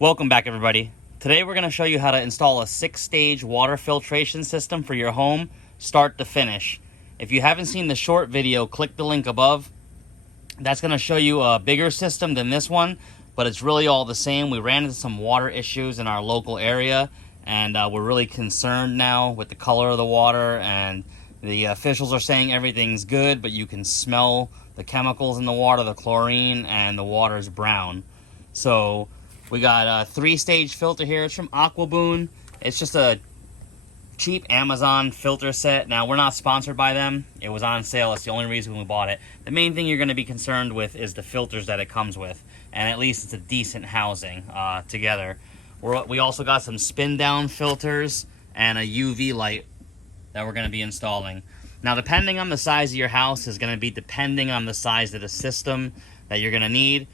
Welcome back, everybody. Today we're going to show you how to install a 6-stage water filtration system for your home, start to finish. If you haven't seen the short video, click the link above. That's going to show you a bigger system than this one, but it's really all the same. We ran into some water issues in our local area, and we're really concerned now with the color of the water, and the officials are saying everything's good, but you can smell the chemicals in the water, the chlorine, and the water's brown. So we got a 3-stage filter here. It's from Aquaboon. It's just a cheap Amazon filter set. Now, we're not sponsored by them. It was on sale. It's the only reason we bought it. The main thing you're going to be concerned with is the filters that it comes with. And at least it's a decent housing together. We also got some spin-down filters and a UV light that we're going to be installing. Now, depending on the size of your house is going to be depending on the size of the system that you're going to need.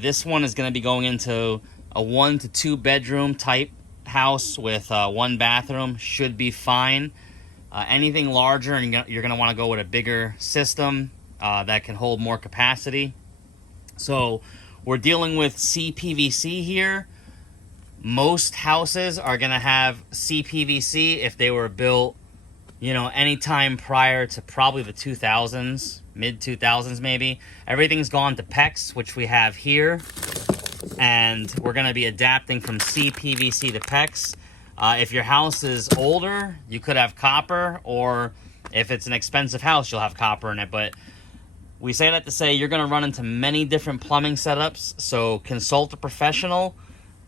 This one is going to be going into a 1 to 2 bedroom type house with 1 bathroom. Should be fine. Anything larger, and you're going to want to go with a bigger system that can hold more capacity. So we're dealing with CPVC here. Most houses are going to have CPVC if they were built, anytime prior to probably the 2000s, mid 2000s maybe. Everything's gone to PEX, which we have here, and we're going to be adapting from CPVC to PEX. If your house is older, you could have copper, or if it's an expensive house, you'll have copper in it. But we say that to say you're going to run into many different plumbing setups, so consult a professional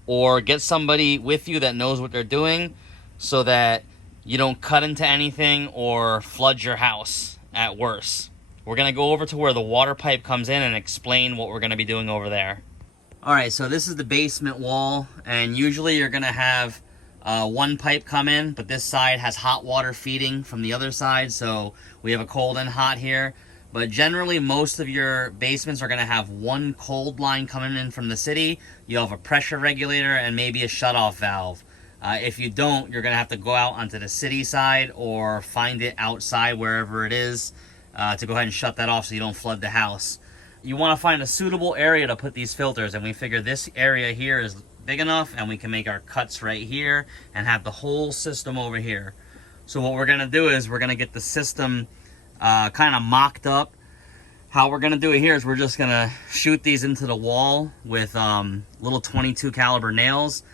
or get somebody with you that knows what they're doing so that you don't cut into anything or flood your house at worst. We're going to go over to where the water pipe comes in and explain what we're going to be doing over there. All right, so this is the basement wall, and usually you're going to have one pipe come in, but this side has hot water feeding from the other side, so we have a cold and hot here. But generally, most of your basements are going to have one cold line coming in from the city. You'll have a pressure regulator and maybe a shutoff valve. If you don't, you're going to have to go out onto the city side or find it outside wherever it is to go ahead and shut that off so you don't flood the house. You want to find a suitable area to put these filters, and we figure this area here is big enough and we can make our cuts right here and have the whole system over here. So what we're going to do is we're going to get the system kind of mocked up. How we're going to do it here is we're just going to shoot these into the wall with little 22 caliber nails.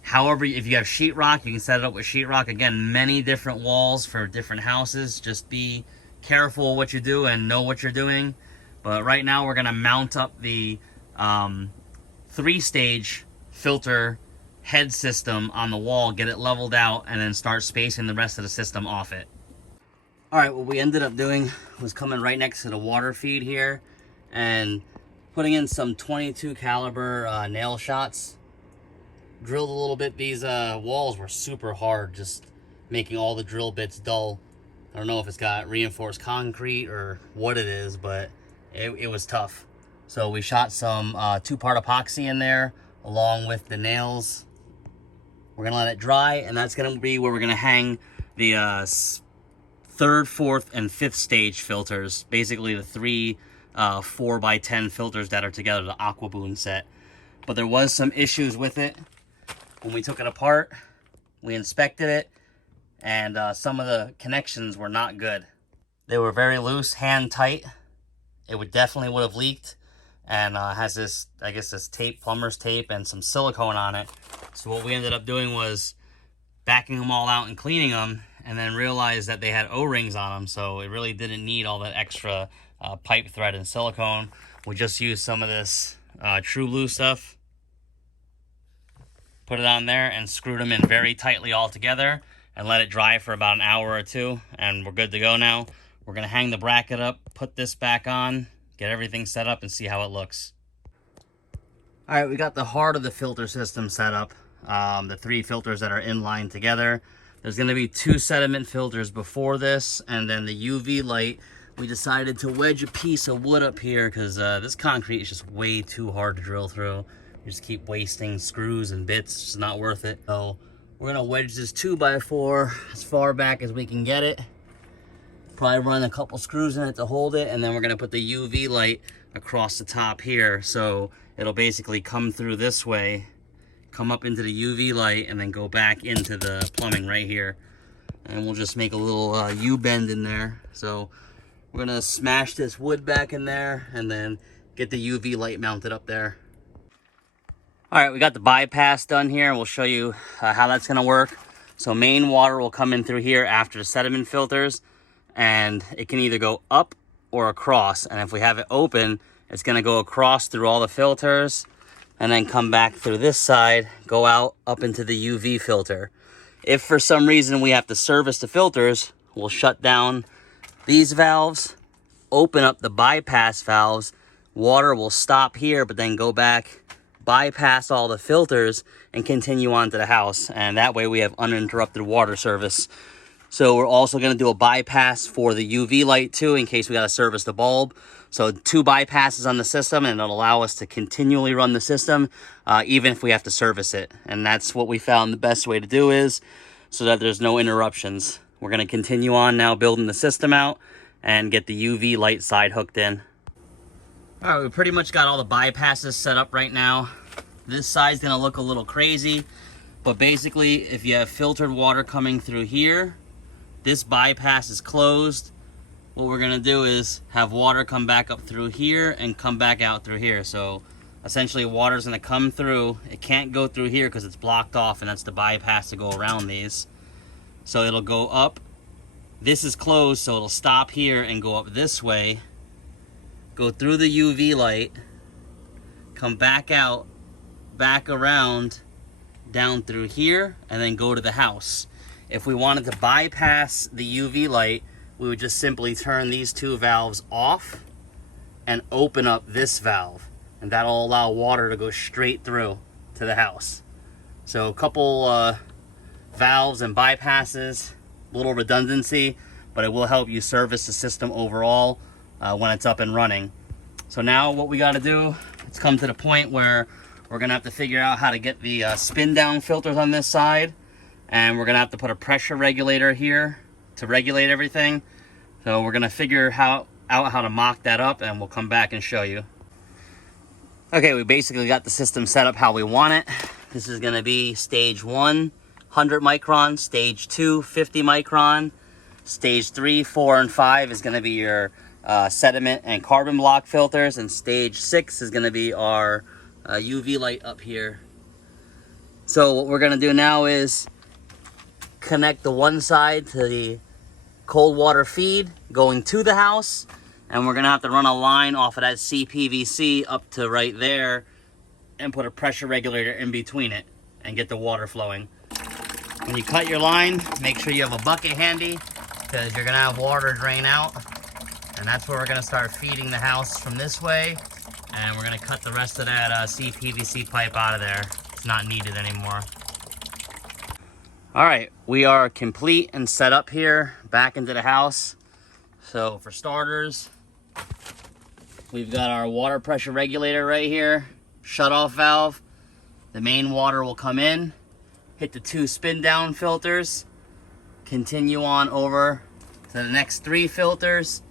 However, if you have sheetrock, you can set it up with sheetrock. Again, many different walls for different houses. Just be careful what you do and know what you're doing. But right now we're going to mount up the 3-stage filter head system on the wall, get it leveled out, and then start spacing the rest of the system off it. All right, what we ended up doing was coming right next to the water feed here and putting in some 22 caliber nail shots. Drilled a little bit. These walls were super hard, just making all the drill bits dull. I don't know if it's got reinforced concrete or what it is, but it was tough. So we shot some 2-part epoxy in there along with the nails. We're gonna let it dry, and that's gonna be where we're gonna hang the 3rd, 4th, and 5th stage filters. Basically the 3 4x10 filters that are together, the Aquaboon set. But there was some issues with it. When we took it apart, we inspected it, and some of the connections were not good. They were very loose, hand tight. It would have leaked, and has this, I guess, this tape, plumber's tape, and some silicone on it. So what we ended up doing was backing them all out and cleaning them, and then realized that they had O-rings on them, so it really didn't need all that extra pipe thread and silicone. We just used some of this True Blue stuff, put it on there, and screwed them in very tightly all together and let it dry for about an hour or 2, and we're good to go now. We're going to hang the bracket up, put this back on, get everything set up, and see how it looks. All right, we got the heart of the filter system set up, the 3 filters that are in line together. There's going to be 2 sediment filters before this, and then the UV light. We decided to wedge a piece of wood up here because this concrete is just way too hard to drill through. You just keep wasting screws and bits. It's just not worth it. So we're going to wedge this 2x4 as far back as we can get it. Probably run a couple screws in it to hold it, and then we're going to put the UV light across the top here. So it'll basically come through this way, come up into the UV light, and then go back into the plumbing right here. And we'll just make a little U-bend in there. So we're gonna smash this wood back in there and then get the UV light mounted up there. All right, we got the bypass done here, and we'll show you how that's gonna work. So main water will come in through here after the sediment filters, and it can either go up or across. And if we have it open, it's gonna go across through all the filters and then come back through this side, go out up into the UV filter. If for some reason we have to service the filters, we'll shut down these valves, open up the bypass valves. Water will stop here, but then go back, bypass all the filters, and continue on to the house. And that way we have uninterrupted water service. So we're also going to do a bypass for the UV light too, in case we got to service the bulb. So 2 bypasses on the system, and it'll allow us to continually run the system, even if we have to service it. And that's what we found the best way to do is, so that there's no interruptions. We're going to continue on now building the system out and get the UV light side hooked in. All right, we pretty much got all the bypasses set up right now. This side's gonna look a little crazy, but basically if you have filtered water coming through here, this bypass is closed. What we're gonna do is have water come back up through here and come back out through here. So essentially water's gonna come through. It can't go through here because it's blocked off, and that's the bypass to go around these. So it'll go up. This is closed, so it'll stop here and go up this way, go through the UV light, come back out, back around, down through here, and then go to the house. If we wanted to bypass the UV light, we would just simply turn these 2 valves off and open up this valve, and that'll allow water to go straight through to the house. So a couple valves and bypasses, a little redundancy, but it will help you service the system overall when it's up and running. So now what we got to do, it's come to the point where we're gonna have to figure out how to get the spin down filters on this side, and we're gonna have to put a pressure regulator here to regulate everything. So we're gonna figure out how to mock that up, and we'll come back and show you. Okay, we basically got the system set up how we want it. This is gonna be stage 1, 100 micron, stage 2, 50 micron, stage 3, 4, and 5 is gonna be your sediment and carbon block filters, and stage 6 is gonna be our UV light up here. So what we're gonna do now is connect the one side to the cold water feed going to the house, and we're gonna have to run a line off of that CPVC up to right there and put a pressure regulator in between it and get the water flowing. When you cut your line, make sure you have a bucket handy, because you're gonna have water drain out, and that's where we're gonna start feeding the house from this way, and we're gonna cut the rest of that CPVC pipe out of there. It's not needed anymore. All right, we are complete and set up here, back into the house. So for starters, we've got our water pressure regulator right here, shut-off valve. The main water will come in, hit the 2 spin down filters, continue on over to the next 3 filters,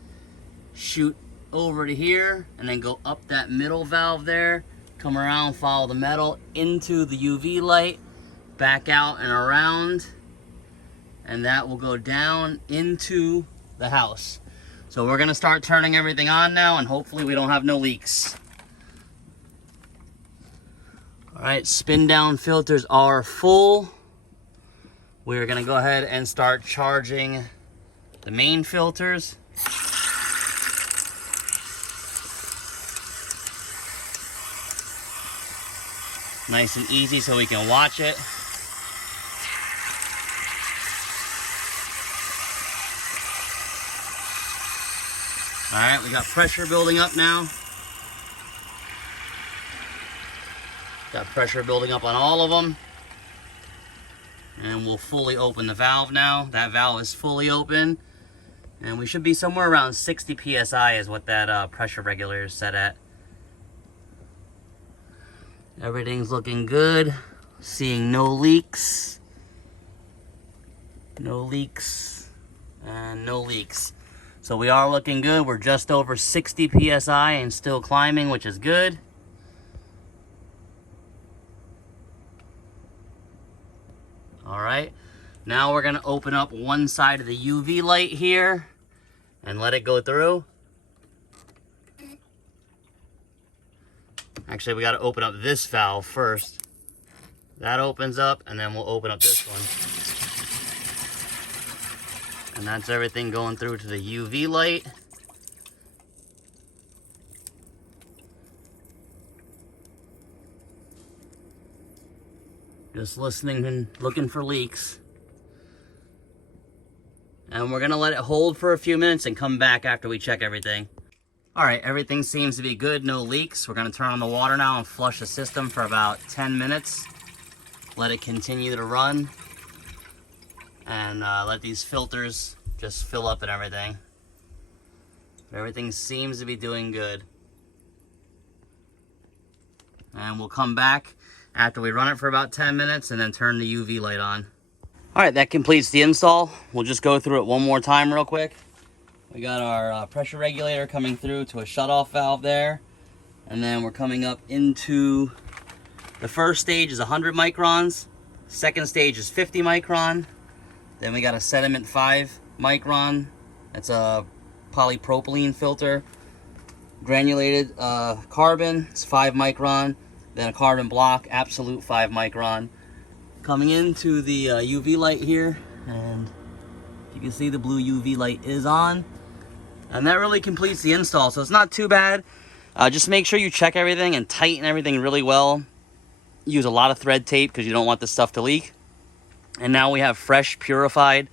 shoot over to here, and then go up that middle valve there, come around, follow the metal into the UV light, back out and around, and that will go down into the house. So we're gonna start turning everything on now, and hopefully we don't have no leaks. All right, spin down filters are full. We're gonna go ahead and start charging the main filters. Nice and easy so we can watch it. All right, we got pressure building up now. Got pressure building up on all of them. And we'll fully open the valve now. That valve is fully open. And we should be somewhere around 60 PSI is what that pressure regulator is set at. Everything's looking good. Seeing no leaks. No leaks. And no leaks. So we are looking good. We're just over 60 PSI and still climbing, which is good. All right, now we're gonna open up one side of the UV light here and let it go through. Actually, we gotta open up this valve first. That opens up, and then we'll open up this one. And that's everything going through to the UV light. Just listening and looking for leaks. And we're gonna let it hold for a few minutes and come back after we check everything. All right, everything seems to be good, no leaks. We're gonna turn on the water now and flush the system for about 10 minutes. Let it continue to run. And let these filters just fill up and everything. Everything seems to be doing good. And we'll come back after we run it for about 10 minutes and then turn the UV light on. All right, that completes the install. We'll just go through it one more time real quick. We got our pressure regulator coming through to a shutoff valve there. And then we're coming up into the first stage is 100 microns. Second stage is 50 micron. Then we got a sediment 5 micron. That's a polypropylene filter. Granulated carbon, it's 5 micron. Then a carbon block, absolute 5 micron. Coming into the UV light here, and you can see the blue UV light is on. And that really completes the install, so it's not too bad. Just make sure you check everything and tighten everything really well. Use a lot of thread tape because you don't want this stuff to leak. And now we have fresh, purified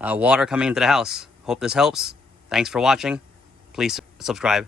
water coming into the house. Hope this helps. Thanks for watching. Please subscribe.